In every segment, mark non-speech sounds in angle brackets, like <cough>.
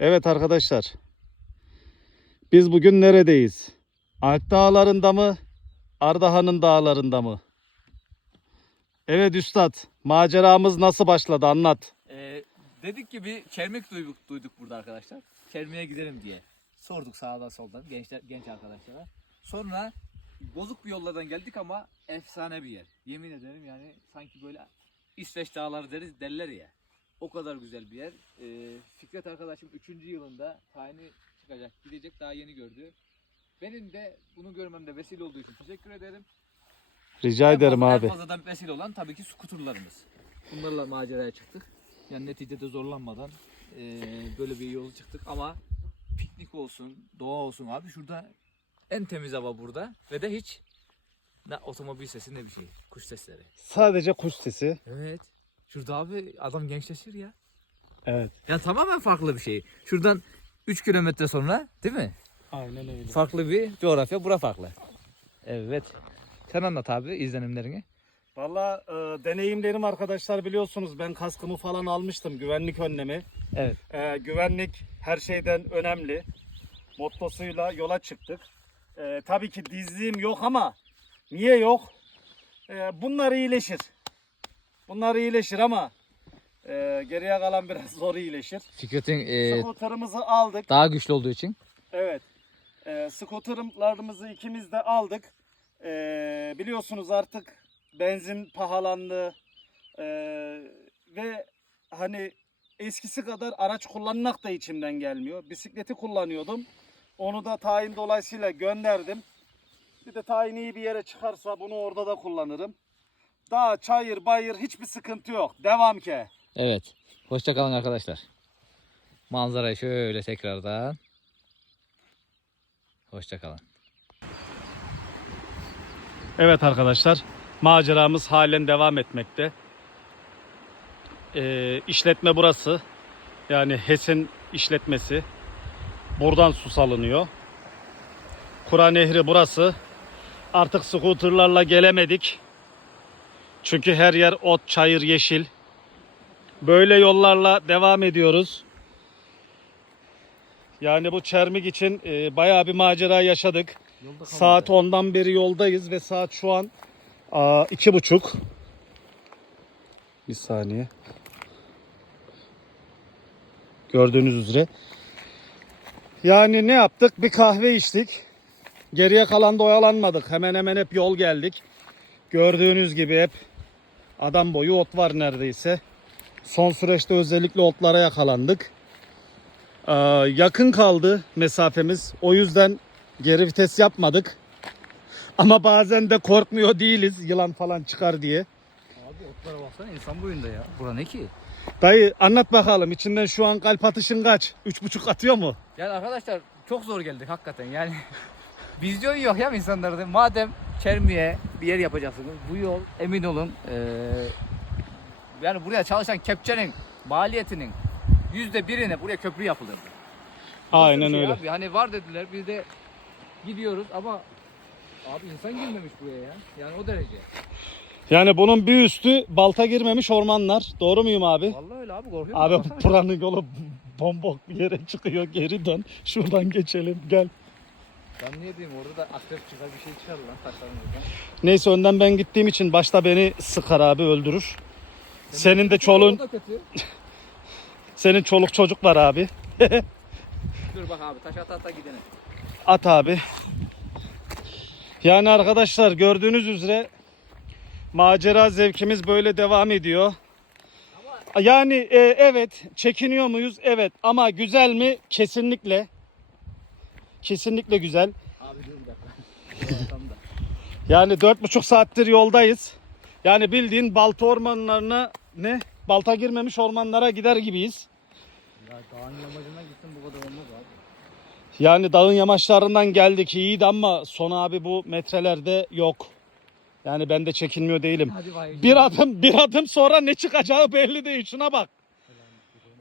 Evet arkadaşlar. Biz bugün neredeyiz? Alp dağlarında mı? Ardahan'ın dağlarında mı? Evet üstad. Maceramız nasıl başladı anlat. Ee, dedik ki bir çermek duyduk, duyduk burada arkadaşlar. Çermeğe gidelim diye. Sorduk sağdan soldan gençler genç arkadaşlara. Sonra bozuk bir yollardan geldik ama efsane bir yer. Yemin ederim yani sanki böyle İsveç dağları deriz derler ya. O kadar güzel bir yer. Ee, Fikret arkadaşım 3. yılında tayini çıkacak, gidecek daha yeni gördü. Benim de bunu görmemde vesile olduğu için teşekkür ederim. Rica En ederim fazla- abi. En fazladan vesile olan tabii ki skuturlarımız. Bunlarla maceraya çıktık. Yani neticede zorlanmadan eee, böyle bir yol çıktık ama piknik olsun, doğa olsun abi şurada en temiz hava burada ve de hiç ne otomobil sesi ne bir şey. Kuş sesleri. Sadece kuş sesi. Evet. Şurada abi adam gençleşir ya. Evet. Ya tamamen farklı bir şey. Şuradan 3 kilometre sonra değil mi? Aynen öyle. Farklı bir coğrafya. Bura farklı. Evet. Sen anlat abi izlenimlerini. Valla e, deneyimlerim arkadaşlar biliyorsunuz ben kaskımı falan almıştım güvenlik önlemi. Evet. E, güvenlik her şeyden önemli. Mottosuyla yola çıktık. E, tabii ki dizliğim yok ama niye yok? E, bunlar iyileşir. Bunlar iyileşir ama e, geriye kalan biraz <laughs> zor iyileşir. Fikret'in e, Skuterımızı aldık. daha güçlü olduğu için. Evet. E, skuterlarımızı ikimiz de aldık. E, biliyorsunuz artık benzin pahalandı. E, ve hani eskisi kadar araç kullanmak da içimden gelmiyor. Bisikleti kullanıyordum. Onu da tayin dolayısıyla gönderdim. Bir de tayin iyi bir yere çıkarsa bunu orada da kullanırım. Dağ, çayır, bayır hiçbir sıkıntı yok. Devam ki. Evet. Hoşçakalın arkadaşlar. Manzarayı şöyle tekrardan. Hoşçakalın. Evet arkadaşlar, maceramız halen devam etmekte. Ee, işletme burası. Yani HES'in işletmesi. Buradan su salınıyor. Kura Nehri burası. Artık skuterlarla gelemedik. Çünkü her yer ot, çayır, yeşil. Böyle yollarla devam ediyoruz. Yani bu Çermik için e, bayağı bir macera yaşadık. Saat 10'dan beri yoldayız ve saat şu an aa, iki buçuk. Bir saniye. Gördüğünüz üzere. Yani ne yaptık? Bir kahve içtik. Geriye kalan da oyalanmadık. Hemen hemen hep yol geldik. Gördüğünüz gibi hep adam boyu ot var neredeyse. Son süreçte özellikle otlara yakalandık. Aa, yakın kaldı mesafemiz. O yüzden Geri vites yapmadık. Ama bazen de korkmuyor değiliz yılan falan çıkar diye. Abi otlara baksana insan boyunda ya. Bura ne ki? Dayı anlat bakalım içinden şu an kalp atışın kaç? Üç buçuk atıyor mu? Yani arkadaşlar çok zor geldik hakikaten yani. <laughs> Vizyon yok ya insanlarda. Madem Çermi'ye bir yer yapacaksınız bu yol emin olun eee, yani buraya çalışan kepçenin maliyetinin yüzde birine buraya köprü yapılırdı. Aynen şey öyle. Abi. Hani var dediler biz de gidiyoruz ama abi insan girmemiş buraya ya. Yani o derece. Yani bunun bir üstü balta girmemiş ormanlar. Doğru muyum abi? Vallahi öyle abi korkuyorum. Abi <laughs> buranın yolu bombok bir yere çıkıyor. Geri dön. Şuradan geçelim gel. Ben niye diyeyim orada da akrep çıkar bir şey çıkar lan taşların oradan. Neyse önden ben gittiğim için başta beni sıkar abi öldürür. Senin de çoluğun, O da kötü. <laughs> senin çoluk çocuk var abi. <laughs> Dur bak abi taş ata ata gidelim. At abi. Yani arkadaşlar gördüğünüz üzere macera zevkimiz böyle devam ediyor. Yani e, evet çekiniyor muyuz? Evet ama güzel mi? Kesinlikle. Kesinlikle güzel. Abi dur bir dakika. <laughs> Yani dört buçuk saattir yoldayız. Yani bildiğin balta ormanlarına ne? Balta girmemiş ormanlara gider gibiyiz. Ya dağın yamacına gittim bu kadar olmaz abi. Yani dağın yamaçlarından geldik iyiydi ama son abi bu metrelerde yok. Yani ben de çekinmiyor değilim. Bay. Bir adım bir adım sonra ne çıkacağı belli değil. Şuna bak.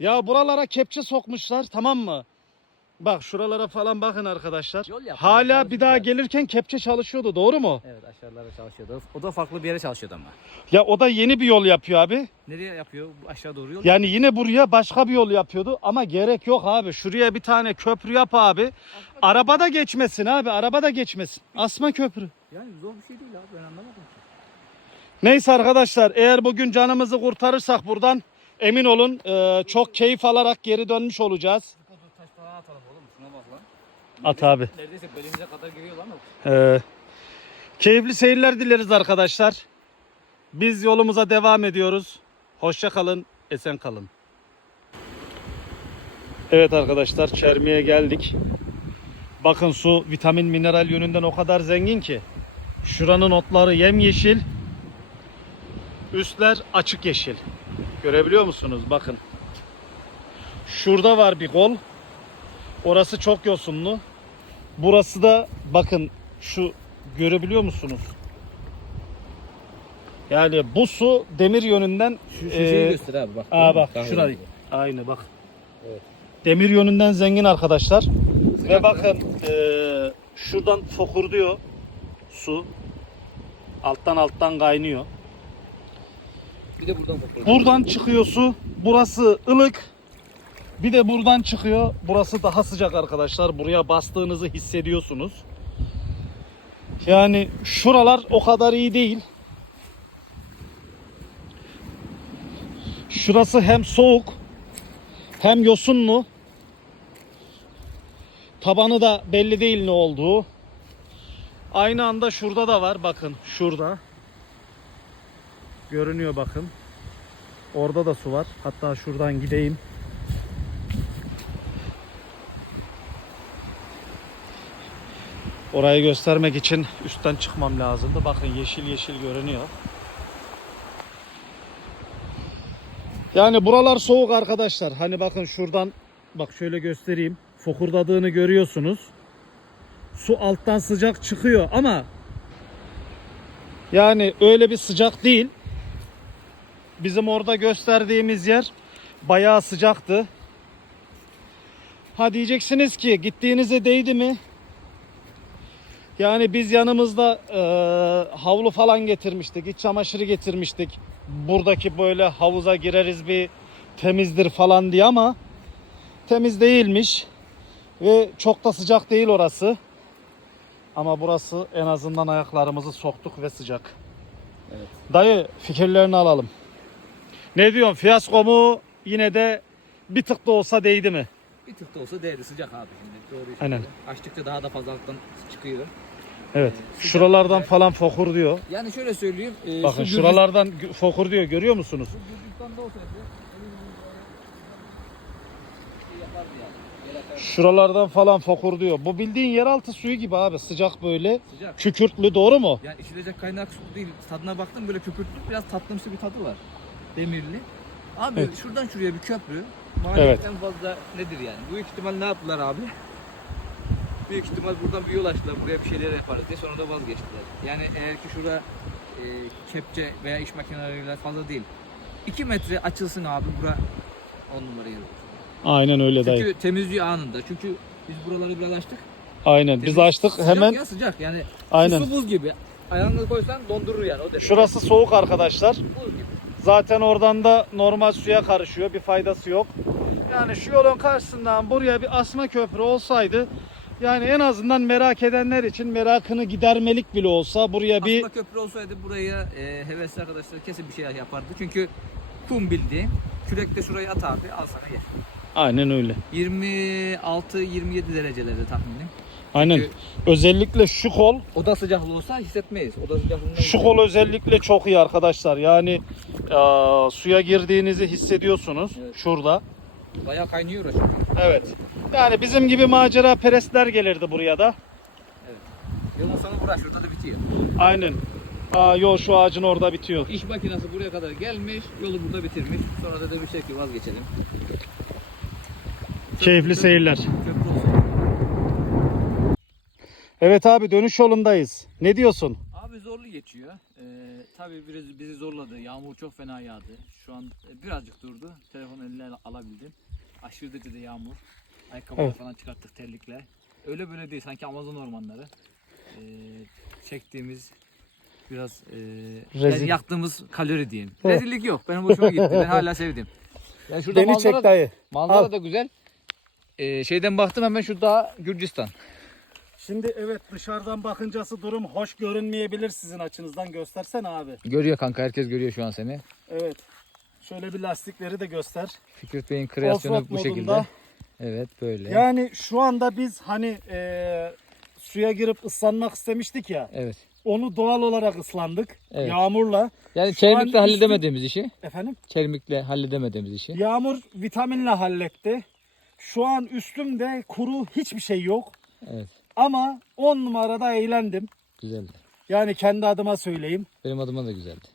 Ya buralara kepçe sokmuşlar tamam mı? Bak şuralara falan bakın arkadaşlar. Yol Hala bir daha gelirken kepçe çalışıyordu doğru mu? Evet aşağılara çalışıyordu. O da farklı bir yere çalışıyordu ama. Ya o da yeni bir yol yapıyor abi. Nereye yapıyor? Aşağı doğru yol. Yani yine buraya başka bir yol yapıyordu ama gerek yok abi. Şuraya bir tane köprü yap abi. Araba da geçmesin abi. Araba da geçmesin. Asma köprü. Yani zor bir şey değil abi ben anlamadım. Neyse arkadaşlar eğer bugün canımızı kurtarırsak buradan emin olun e, çok keyif alarak geri dönmüş olacağız. taş falan atalım oğlum şuna bak lan. At abi. Neredeyse belimize kadar giriyor lan o. E, keyifli seyirler dileriz arkadaşlar. Biz yolumuza devam ediyoruz. Hoşça kalın, esen kalın. Evet arkadaşlar Çermi'ye geldik. Bakın su vitamin mineral yönünden o kadar zengin ki. Şuranın otları yemyeşil. Üstler açık yeşil. Görebiliyor musunuz? Bakın. Şurada var bir kol. Orası çok yosunlu. Burası da bakın şu görebiliyor musunuz? Yani bu su demir yönünden Şu, şu e, göster abi bak. Aa bak Kahve şurayı. rengi. Aynı bak. Evet. Demir yönünden zengin arkadaşlar. Ve bakın eee, şuradan fokurduyor su. Alttan alttan kaynıyor. Bir de buradan bakıyorum. Buradan çıkıyor su. Burası ılık. Bir de buradan çıkıyor. Burası daha sıcak arkadaşlar. Buraya bastığınızı hissediyorsunuz. Yani şuralar o kadar iyi değil. Şurası hem soğuk hem yosunlu. Tabanı da belli değil ne olduğu. Aynı anda şurada da var bakın şurada. Görünüyor bakın. Orada da su var. Hatta şuradan gideyim. Orayı göstermek için üstten çıkmam lazımdı. Bakın yeşil yeşil görünüyor. Yani buralar soğuk arkadaşlar. Hani bakın şuradan bak şöyle göstereyim. Fokurdadığını görüyorsunuz. Su alttan sıcak çıkıyor ama yani öyle bir sıcak değil. Bizim orada gösterdiğimiz yer bayağı sıcaktı. Ha diyeceksiniz ki gittiğinize değdi mi? Yani biz yanımızda e, havlu falan getirmiştik, iç çamaşırı getirmiştik. Buradaki böyle havuza gireriz bir temizdir falan diye ama temiz değilmiş. Ve çok da sıcak değil orası. Ama burası en azından ayaklarımızı soktuk ve sıcak. Evet. Dayı fikirlerini alalım. Ne diyorsun? Fiyasko mu? Yine de bir tık da olsa değdi mi? Bir tık da olsa değeri sıcak abi şimdi. Doğru Aynen. Açtıkça daha da fazla alttan çıkıyor. Evet. Sıcak. Şuralardan falan fokur diyor. Yani şöyle söyleyeyim. E, Bakın şu şuralardan gü- fokur diyor. Görüyor musunuz? Şuralardan falan fokur diyor. Bu bildiğin yeraltı suyu gibi abi. Sıcak böyle. Sıcak. Kükürtlü doğru mu? Yani içilecek kaynak su değil. Tadına baktım böyle köpürtlü biraz tatlımsı bir tadı var. Demirli. Abi Evet. şuradan şuraya bir köprü. Maliyet Evet. en fazla nedir yani? Büyük ihtimal ne yaptılar abi? Büyük ihtimal buradan bir yol açtılar. Buraya bir şeyler yaparız diye sonra da vazgeçtiler. Yani eğer ki şurada e, kepçe veya iş makineleriyle fazla değil. 2 metre açılsın abi bura 10 numara yer olur. Aynen öyle dayı. Çünkü temizliği anında. Çünkü biz buraları biraz açtık. Aynen. Biz Temiz- açtık sıcak hemen. ya sıcak yani. Aynen. Su buz gibi. Ayağını koysan dondurur yani o demek. Şurası soğuk arkadaşlar. buz gibi. Zaten oradan da normal suya karışıyor. Bir faydası yok. Yani şu yolun karşısından buraya bir asma köprü olsaydı yani en azından merak edenler için merakını gidermelik bile olsa buraya bir Aslında köprü olsaydı buraya e, hevesli arkadaşlar kesin bir şey yapardı. Çünkü kum bildiğin. Kürek de şurayı at abi al sana yer. aynen öyle. 26-27 derecelerde tahminim. Aynen. Çünkü- Özellikle şu kol, Oda sıcaklığı olsa hissetmeyiz. Oda sıcaklığından şu kol özellikle çok iyi arkadaşlar. Yani e, suya girdiğinizi hissediyorsunuz Evet. şurada. Bayağı kaynıyor orası. Evet. Yani bizim gibi macera perestler gelirdi buraya da. Yolun sonu burası şurada da bitiyor. Aynen. Aa, yol şu ağacın orada bitiyor. İş makinesi buraya kadar gelmiş, yolu burada bitirmiş. Sonra da demişler ki vazgeçelim. Keyifli seyirler. Köprü olsun. Evet abi dönüş yolundayız. Ne diyorsun? Abi zorlu geçiyor. Tabii biraz bizi zorladı. Yağmur çok fena yağdı. Şu an e, birazcık durdu. Telefonu eline alabildim. Aşırı derecede yağmur. Ayakkabıları Evet. falan çıkarttık terlikle. Öyle böyle değil sanki Amazon ormanları. Ee, çektiğimiz biraz e, yani yaktığımız kalori diyeyim. Evet. Rezillik yok. Benim hoşuma gitti. Ben hala sevdim. Yani şurada Beni manzara, çek dayı. manzara Al. da güzel. Ee, şeyden baktım hemen şurada Gürcistan. Şimdi evet dışarıdan bakıncası durum hoş görünmeyebilir sizin açınızdan. Göstersene abi. Görüyor kanka herkes görüyor şu an seni. Evet. Şöyle bir lastikleri de göster. Fikret Bey'in kreasyonu bu şekilde. Evet böyle. Yani şu anda biz hani eee, suya girip ıslanmak istemiştik ya. Evet. Onu doğal olarak ıslandık. Evet. Yağmurla. Yani Şu üstü- halledemediğimiz işi. Efendim? Çelmikle halledemediğimiz işi. Yağmur vitaminle halletti. Şu an üstümde kuru hiçbir şey yok. Evet. Ama 10 numarada eğlendim. Güzeldi. Yani kendi adıma söyleyeyim. Benim adıma da güzeldi.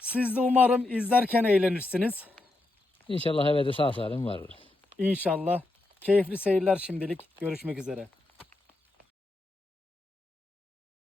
Siz de umarım izlerken eğlenirsiniz. İnşallah eve de sağ salim varır. İnşallah. Keyifli seyirler şimdilik. Görüşmek üzere.